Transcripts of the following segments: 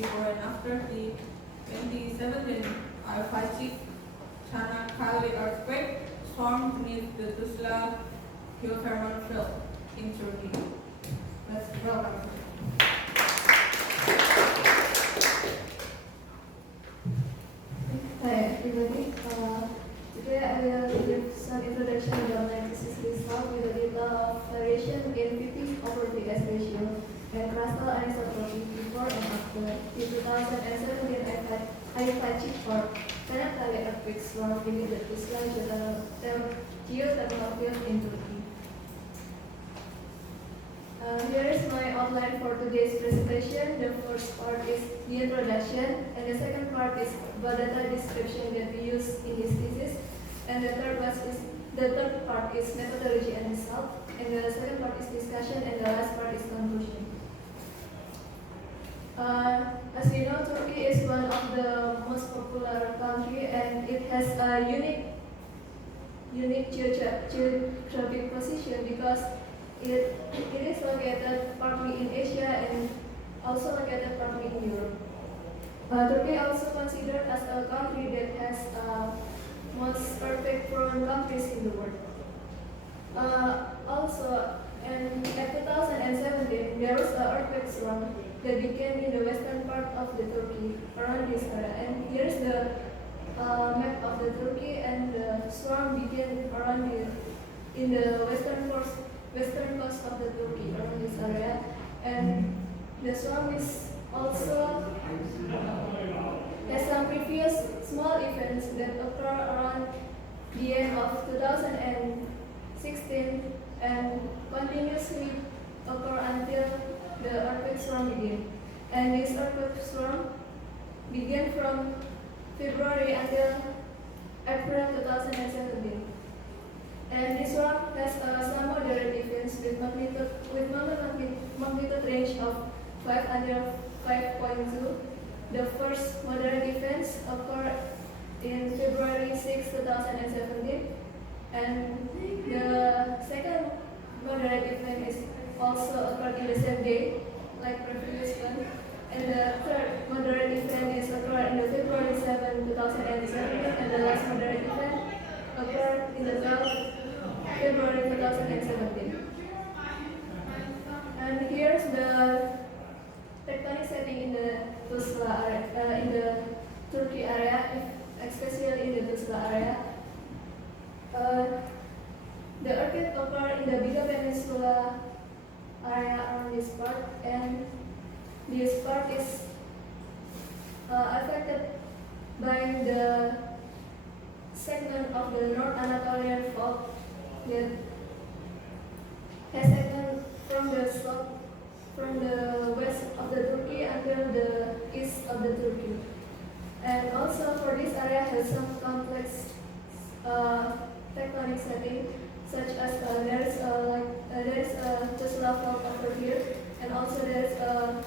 before and after the 2017 Al-Fashik Çanakkale earthquake stormed beneath the Tuzla geothermal field in Turkey. Let's welcome. Hi everybody. Today I will give some introduction about 96 result with the data of variation in PP over PS ratio and crustal anisotropy before and after the 2017 Al-Fashik or Çanakkale earthquake storm beneath the Tuzla geothermal field in Turkey. Here is my outline for today's presentation. The first part is the introduction, and the second part is data description that we use in this thesis, and the third part is methodology and result, and the second part is discussion, and the last part is conclusion. As you know, Turkey is one of the most popular country, and it has a unique geographic position because it is located partly in Asia and also located partly in Europe. Turkey also considered as a country that has most earthquake-prone countries in the world. Also, in 2017, there was an earthquake storm that began in the western part of the Turkey around this area. And here's the map of the Turkey, and the storm began around in the western coast of the Turkey around this area, and the storm is also has some previous small events that occur around the end of 2016 and continuously occur until the earthquake storm began. And this earthquake storm began from February until April 2017. And this one has some moderate events with magnitude range of 5 under 5.2. The first moderate events occurred in February 6, 2017, and the second moderate event is also occurred in the same day, like previous one. And the third moderate event is occurred in the February 7, 2017, and the last moderate event occurred in the 12th February 2017. And here's the tectonic setting in the Tuzla area, in the Turkey area, especially in the Tuzla area. The earthquake occurred in the Biga Peninsula area around this part, and this part is affected by the segment of the North Anatolian Fault that has happened from the south, from the west of the Turkey until the east of the Turkey. And also for this area has some complex tectonic setting, such as there is a Tuzla fault over here, and also there is a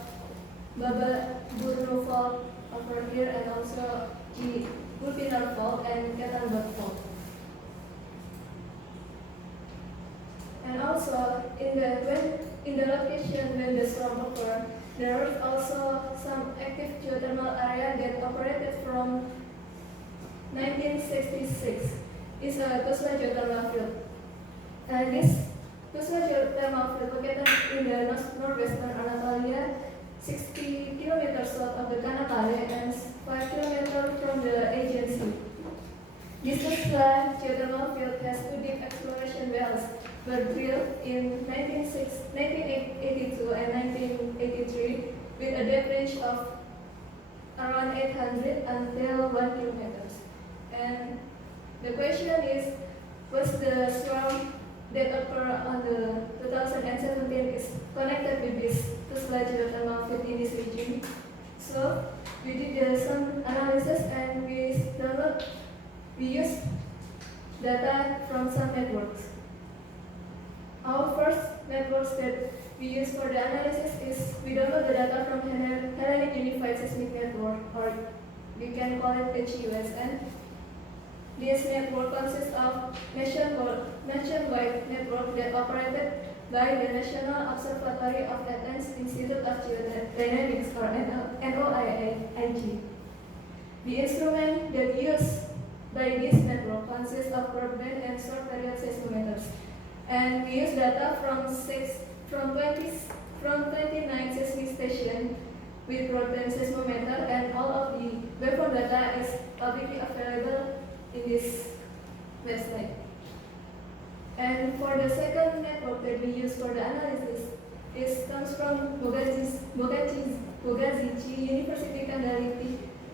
Baba Burnu fault over here, and also the Gulpinar fault and Ketanbak fault. And also in the location when the storm occurred, there was also some active geothermal area that operated from 1966. It's a Tuzla geothermal field. And this Tuzla geothermal field located in the northwestern Anatolia, 60 kilometers south of the Çanakkale and 5 kilometers from the Aegean Sea. This Tuzla geothermal field has two deep exploration wells were drilled in 1982 and 1983 with a depth range of around 800 until 1 kilometer. And the question is, was the storm that occurred on the 2017 is connected with this Tuzla geothermal field in this region? So we did some analysis, and we used data from some networks. Our first networks that we use for the analysis is we download the data from Hellenic Unified Seismic Network, or we can call it HUSN. This network consists of nationwide network that operated by the National Observatory of Athens Institute of Geodynamics, or NOIA. The instrument that used by this network consists of broadband and short period seismometers, and we use data from 29 seismic stations with broadband seismometer, and all of the waveform data is publicly available in this website. And for the second network that we use for the analysis, it comes from Bogazici University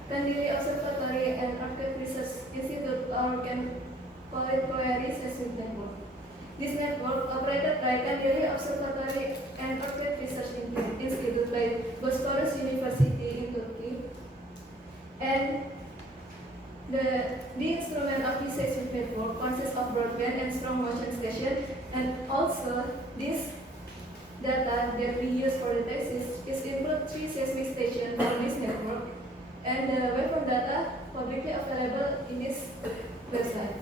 Kandili Observatory and Earthquake Research Institute, or can call it Koyari Seismic Network. This network, operated by Kandili Observatory and Earthquake Research Institute by Bosporus University in Turkey, and the instrument of this seismic network consists of broadband and strong motion station, and also this data that we use for the thesis is include 3 seismic stations from this network, and the waveform data publicly available in this website.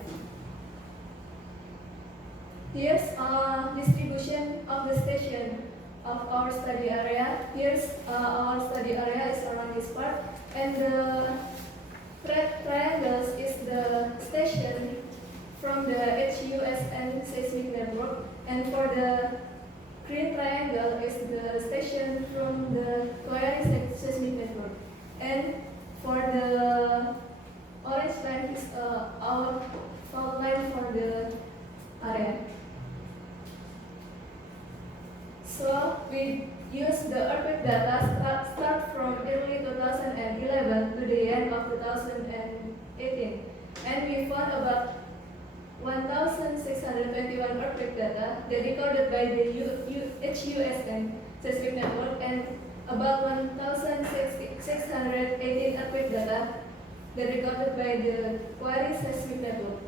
Here's a distribution of the station of our study area. Here's our study area is around this part, and the triangles is the station from the HUSN seismic network, and for the green triangle is the station from the Koyari seismic network, and for the orange line is our fault line for the area. So we use the earthquake data start from early 2011 to the end of 2018, and we found about 1,621 earthquake data that recorded by the HUSN seismic network, and about 1,618 earthquake data that recorded by the Koyari seismic network.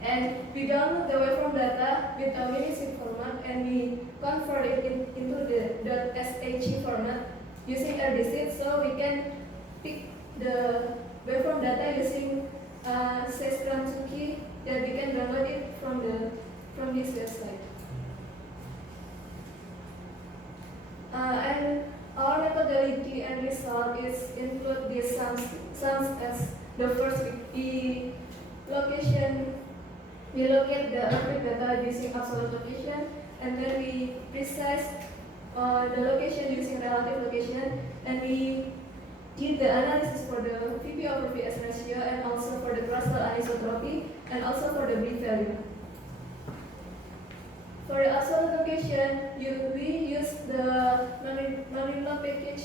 And we download the waveform data with a minisync format, and we convert it into the .shg format using RDC, so we can pick the waveform data using Seisgram key that we can download it from this website. And our methodology and result is include these sums as the first we locate the earthquake data using absolute location, and then we precise the location using relative location, and we did the analysis for the VP over VS ratio, and also for the crustal anisotropy, and also for the bleed value. For the absolute location, we use the non-remote package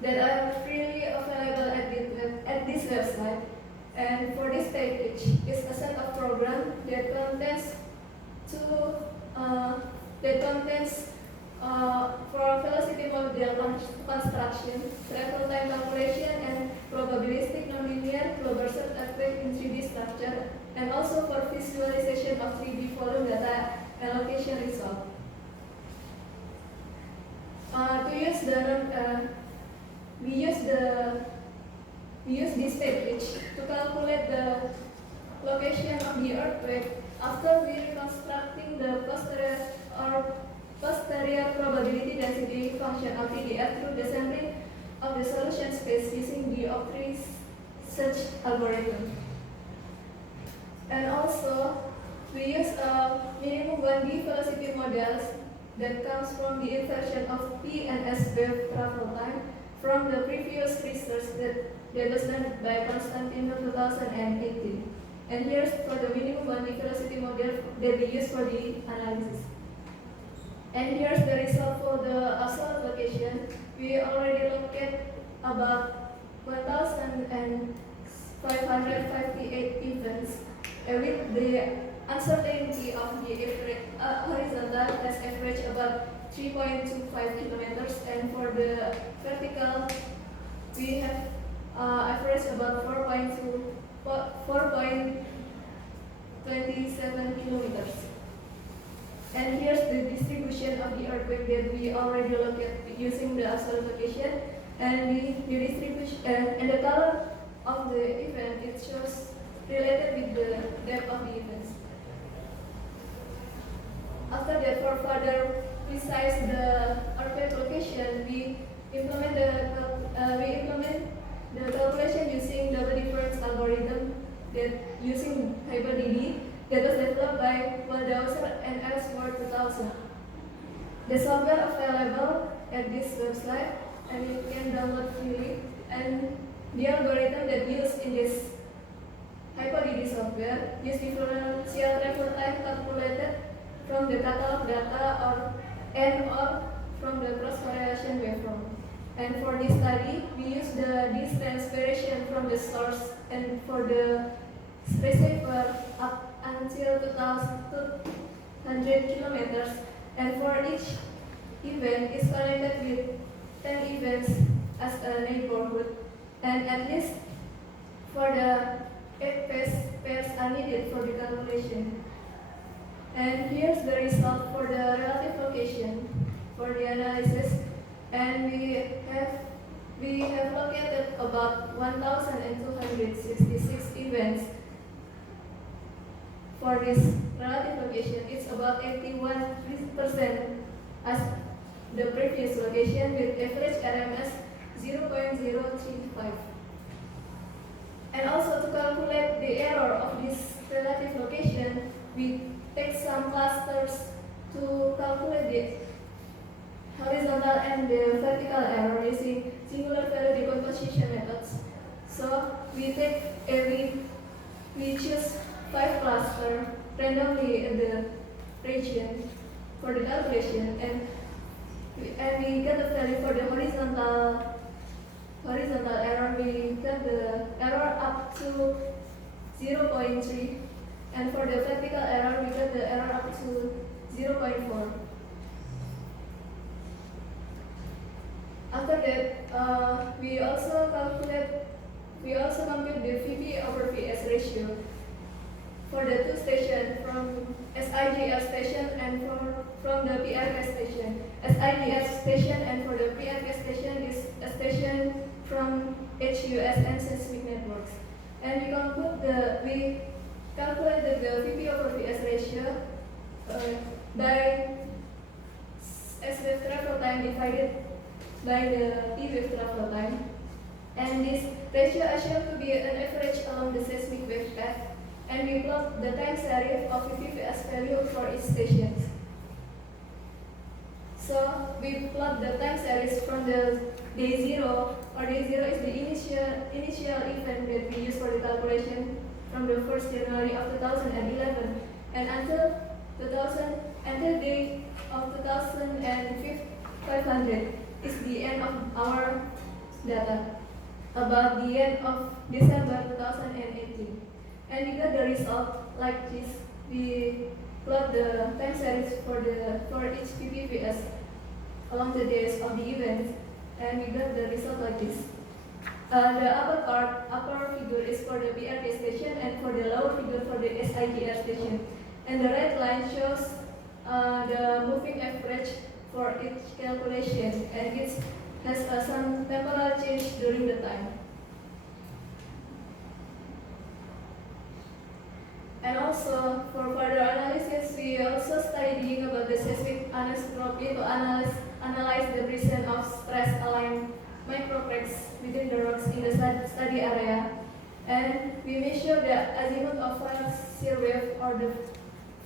that are freely available at this website. And for this package, it's a set of program that contains for velocity model construction, travel time calculation, and probabilistic nonlinear global-set earthquake in 3D structure, and also for visualization of 3D volume data and location result. We use this package to calculate the location of the earthquake after we reconstructing the posterior probability density function of PDF through the sampling of the solution space using the Octree search algorithm. And also, we use a minimum 1D velocity models that comes from the inversion of P and S wave travel time from the previous research that was done by Constantino 2018. And here's for the minimum 1D velocity model that we use for the analysis. And here's the result for the absolute location. We already locate about 1,558 events with the uncertainty of the horizontal has average about 3.25 kilometers, and for the vertical we have average about 4.27 kilometers. And here's the distribution of the earthquake that we already locate using the absolute location, and the distribution and the color of the event, it shows related with the depth of the events. After that, for further precise the earthquake location, we implement that using HyperDB that was developed by Waldhauser and Ellsworth 2000. The software available at this website and you can download freely, and the algorithm that used in this HyperDB software use differential travel time calculated from the catalog data or from the cross-correlation waveform. And for this study, we use the distance variation from the source and for the receiver up until 200 kilometers. And for each event is connected with 10 events as a neighborhood. And at least for the 8 pairs are needed for the calculation. And here's the result for the relative location for the analysis. And we have located about 1,266 events for this relative location. It's about 81% as the previous location with average RMS 0.035. And also to calculate the error of this relative location, we take some clusters to calculate the horizontal and the vertical error using singular value decomposition methods. So we choose 5 clusters randomly in the region for the calculation, and we get the value for the horizontal error. We get the error up to 0.3, and for the vertical error we get the error up to 0.4. After that, we also compute the VP over PS ratio for the two stations, from SIGR station and from the PRK station. SIGR station and for the PRK station is a station from HUS and seismic networks. And we calculated the VP over PS ratio by S-wave travel time divided by the T-wave travel time. And this ratio assumed to be an average along the seismic wave path. And we plot the time series of VPS value for each station. So we plot the time series from the day 0, or day 0 is the initial event that we use for the calculation from the 1st January of 2011 and until day of 2500 is the end of our data, about the end of December 2018. And we got the result like this. We plot the time series for each PPVS along the days of the event, and we got the result like this. The upper figure is for the PRK station, and for the lower figure for the SIGR station. And the red line shows the moving average for each calculation, and it has some temporal change during the time. And also, for further analysis, we also studying about the seismic anisotropy to analyze the presence of stress-aligned microcracks within the rocks in the study area. And we measure the azimuth of facial wave or the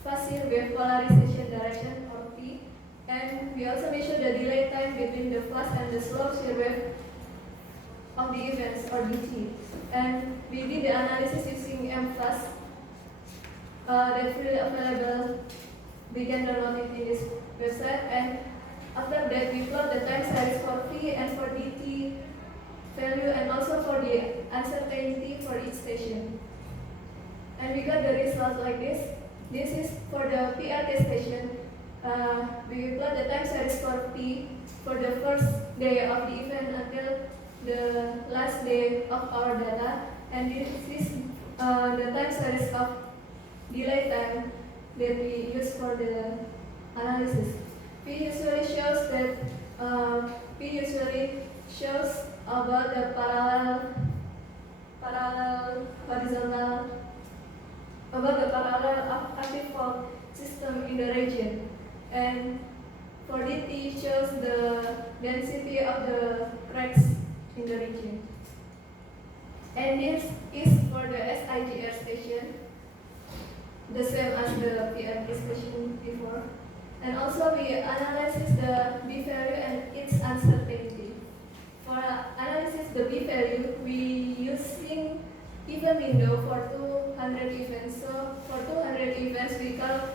facial wave polarization direction or P. And we also measure the delay time between the fast and the slow shear wave of the events or DT. And we did the analysis using MFAST. That's freely available. We can download it in this website, and after that we plot the time series for P and for DT value, and also for the uncertainty for each station. And we got the result like this. This is for the PRK station. We plot the time series for P for the first day of the event until the last day of our data, and this is the time series of delay time that we use for the analysis. P usually shows about the parallel active fault system in the region, and for DT shows the density of the cracks in the region. And this is for for the SIGR station, the same as the PM discussion before. And also we analyze the B value and its uncertainty. For analysis the B value, we using event window for 200 events. So for 200 events, we got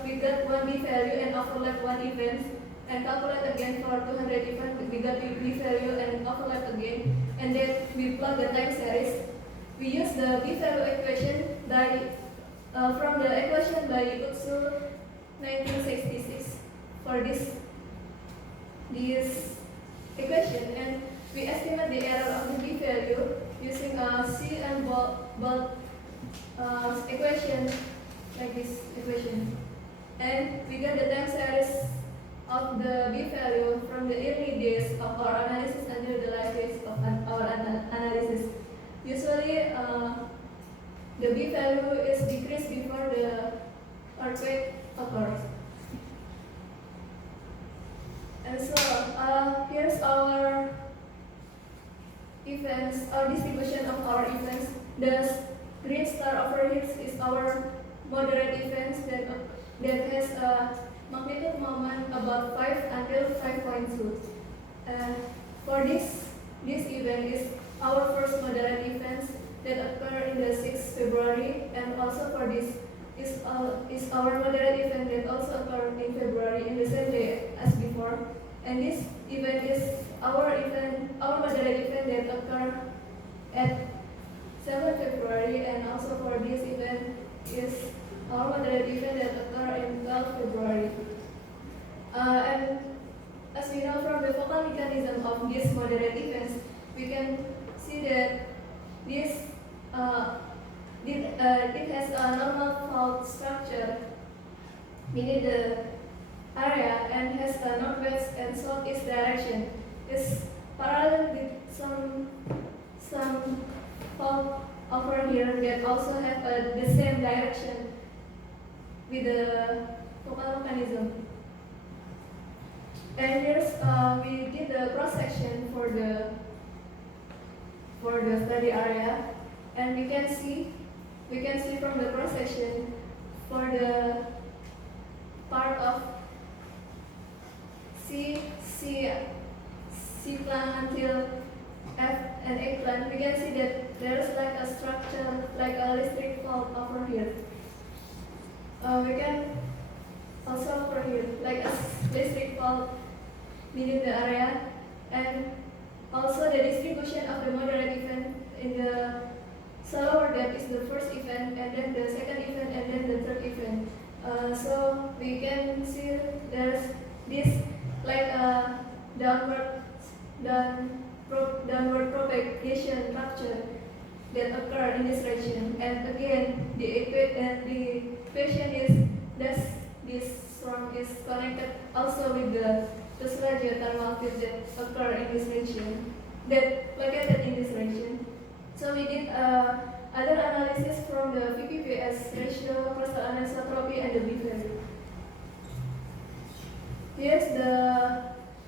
one B value and overlap one event, and calculate again for 200 events, we got B value and overlap again, and then we plot the time series. We use the B value equation by from the equation by Utsu 1966 for this equation, and we estimate the error of the B value using a C and bulk equation like this equation, and we get the time series of the B value from the early days of our analysis until the last days of our analysis. Usually, the B value is decreased before the earthquake occurs. And so, here's our events, our distribution of our events. The green star over here is our moderate events that has a magnitude moment about 5 until 5.2. For this event is our first moderate events that occur in the 6th February, and also for this is our moderate event that also occurred in February in the same day as before. And this event is our moderate event that occurred at 7 February, and also for this event is our moderate event that occurred in 12 February. And as we know from the focal mechanism of these moderate events, we can see that it has a normal fault structure within the area and has a northwest and southeast direction. It's parallel with some fault over here that also have the same direction with the focal mechanism. And here's we did the cross section for the study area, and we can see from the cross section for the part of C plan until F and A plan, we can see that there is like a structure, like a electric fault over here. We can also over here, like a electric fault within the area, and also the distribution of the moderate event in the shallower depth is the first event, and then the second event, and then the third event. So we can see there's this like a downward propagation rupture that occur in this region. And again, the equation is that this storm is connected also with the Tesla geothermal field that occur in this region, that located in this region. So we did other analysis from the VPPS ratio, crustal anisotropy, and the B value. Here's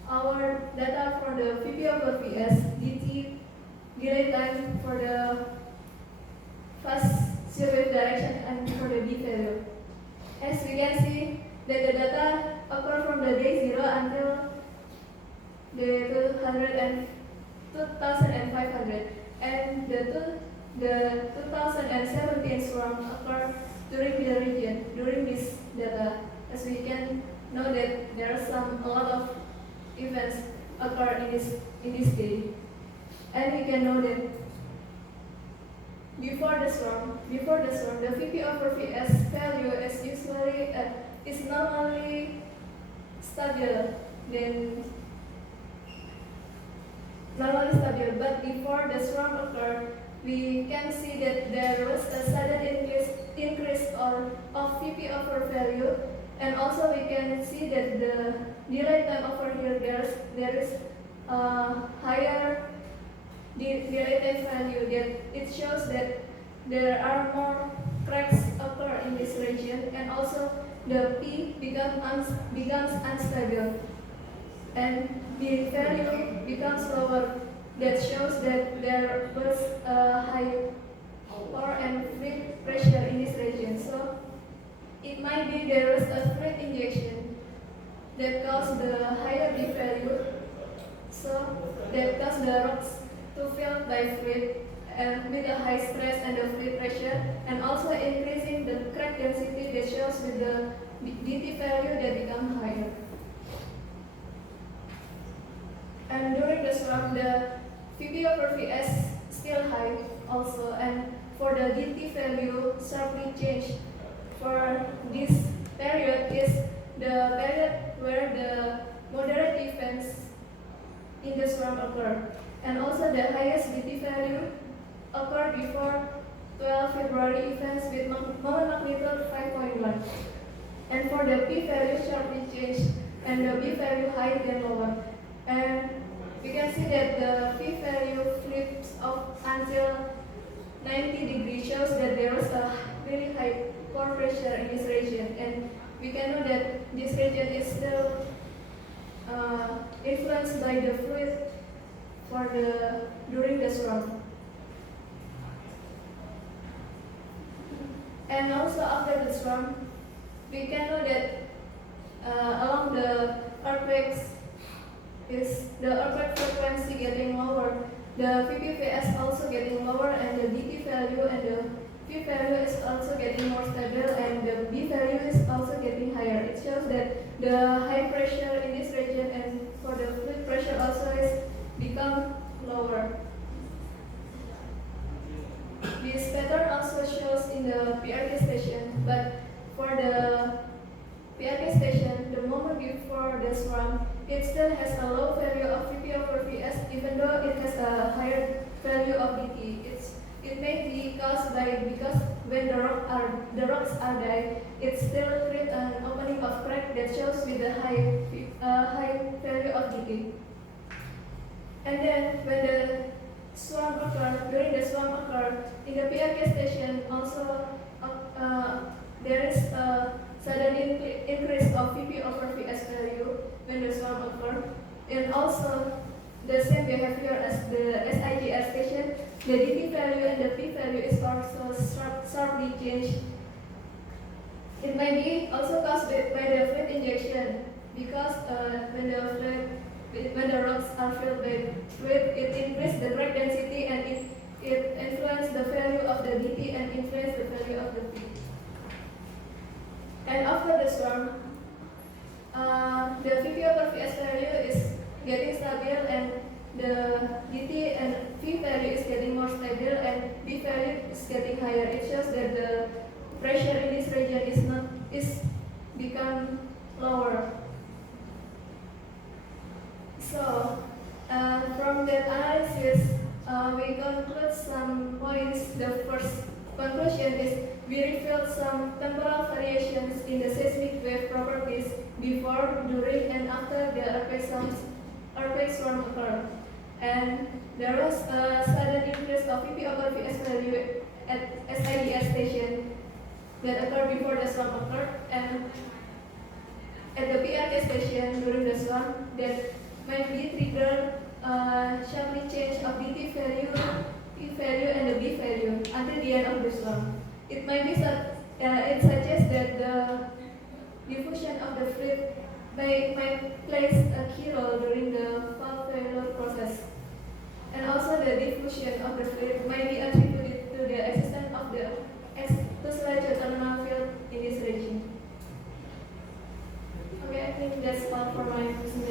our data for the VP over VS, DT, delay time for the fast survey direction, and for the B value. As we can see that the data occur from the day 0 until the 2500, and the 2017 storm occurred during this data. As we can know that there are a lot of events occur in this day, and we can know that before the storm, the VP over VS value is usually is normally stable, but before the storm occurred, we can see that there was a sudden increase of VP over value, and also we can see that the delay time over here there is a higher delay time value, that it shows that there are more cracks occur in this region, and also the P becomes unstable, and the value becomes lower. That shows that there was a high power and fluid pressure in this region. So it might be there was a fluid injection that caused the higher B value. So that caused the rocks to fill by fluid with a high stress and the fluid pressure, and also increasing the crack density that shows with the DT value that become higher. And during the swarm, the VP over VS still high also, and for the DT value sharply changed. For this period is the period where the moderate events in the swarm occur, and also the highest DT value occurred before 12 February events with moment magnitude 5.1. And for the P value sharply changed and the B value higher than lower. And we can see that the P value flips up until 90 degrees, shows that there was a very high core pressure in this region. And we can know that this region is still influenced by the fluid during the swarm. And also after the swarm, we can know that along the earthquakes is the earthquake frequency getting lower, the VPVS also getting lower, and the DT value and the P value is also getting more stable, and the B value is also getting higher. It shows that the high pressure in this region and for the fluid pressure also is become lower. This pattern also shows in the PRK station, but for the PRK station, the moment before the swarm, it still has a low value of VP over VS, even though it has a higher value of DT. It may be caused by because when the rocks are die, it still creates an opening of crack that shows with the high value of DT. And then when the swarm occurred, during the swarm occurred, in the PRK station also there is a sudden increase of VP over VS value when the swarm occurred, and also the same behavior as the SIGR station, the DT value and the P value is also sharply changed. It may be also caused by the fluid injection, because when the rocks are filled with fluid, it increases the crack density and it influences the value of the DT and influences the value of the P. And after the swarm, the VP over VS value is getting stable, and the DT and P value is getting more stable, and B value is getting higher. It shows that the pressure in this region is become lower. So, from that analysis, we conclude some points. The first conclusion is we revealed some temporal variations in the seismic wave properties before, during, and after the earthquake swarm occurred. And there was a sudden increase of VP over VS value at SIDS station that occurred before the swarm occurred, and at the PRK station during the swarm that might be triggered sharply change of DT value, P value, and the B value until the end of the swarm. It might be it suggests that the diffusion of the fluid might plays a key role during the fault failure process. And also the diffusion of the fluid might be attributed to the existence of the Tesla geothermal field in this region. Okay, I think that's all for my presentation.